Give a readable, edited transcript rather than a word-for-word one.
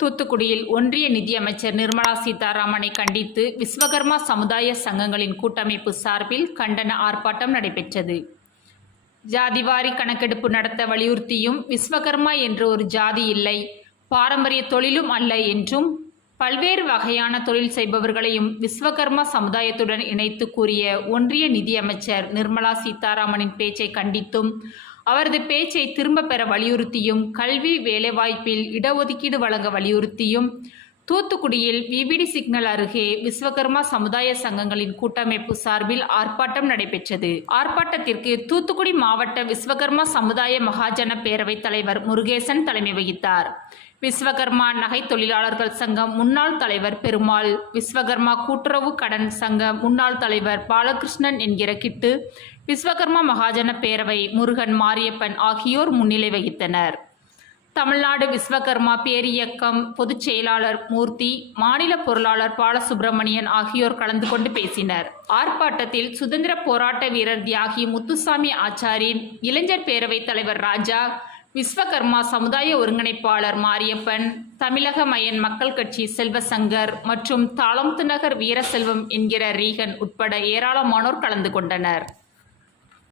தூத்துக்குடியில் ஒன்றிய நிதியமைச்சர் நிர்மலா சீதாராமனை கண்டித்து விஸ்வகர்மா சமுதாய சங்கங்களின் கூட்டமைப்பு சார்பில் கண்டன ஆர்ப்பாட்டம் நடைபெற்றது. ஜாதிவாரி கணக்கெடுப்பு நடத்த வலியுறுத்தியும், விஸ்வகர்மா என்று ஒரு ஜாதி இல்லை, பாரம்பரிய தொழிலும் அல்ல என்றும், பல்வேறு வகையான தொழில் செய்பவர்களையும் விஸ்வகர்மா சமுதாயத்துடன் இணைத்து கூறிய ஒன்றிய நிதியமைச்சர் நிர்மலா சீதாராமனின் பேச்சை கண்டித்தும், அவரது பேச்சை திரும்ப பெற வலியுறுத்தியும், கல்வி வேலைவாய்ப்பில் இடஒதுக்கீடு வழங்க வலியுறுத்தியும் தூத்துக்குடியில் விபிடி சிக்னல் அருகே விஸ்வகர்மா சமுதாய சங்கங்களின் கூட்டமைப்பு சார்பில் ஆர்ப்பாட்டம் நடைபெற்றது. ஆர்ப்பாட்டத்திற்கு தூத்துக்குடி மாவட்ட விஸ்வகர்மா சமுதாய மகாஜன பேரவைத் தலைவர் முருகேசன் தலைமை வகித்தார். விஸ்வகர்மா நகை தொழிலாளர்கள் சங்கம் முன்னாள் தலைவர் பெருமாள், விஸ்வகர்மா கூட்டுறவு கடன் சங்க முன்னாள் தலைவர் பாலகிருஷ்ணன் என்கிற கிட்டு, விஸ்வகர்மா மகாஜன பேரவை முருகன், மாரியப்பன் ஆகியோர் முன்னிலை வகித்தனர். தமிழ்நாடு விஸ்வகர்மா பேரியக்கம் பொதுச் செயலாளர் மூர்த்தி, மாநில பொருளாளர் பாலசுப்பிரமணியன் ஆகியோர் கலந்து கொண்டு பேசினர். ஆர்ப்பாட்டத்தில் சுதந்திர போராட்ட வீரர் தியாகி முத்துசாமி ஆச்சாரி, இளைஞர் பேரவைத் தலைவர் ராஜா, விஸ்வகர்மா சமுதாய ஒருங்கிணைப்பாளர் மாரியப்பன், தமிழக மயன் மக்கள் கட்சி செல்வசங்கர் மற்றும் தாளமுத்துநகர் வீரசெல்வம் என்கிற ரீகன் உட்பட ஏராளமானோர் கலந்து கொண்டனர்.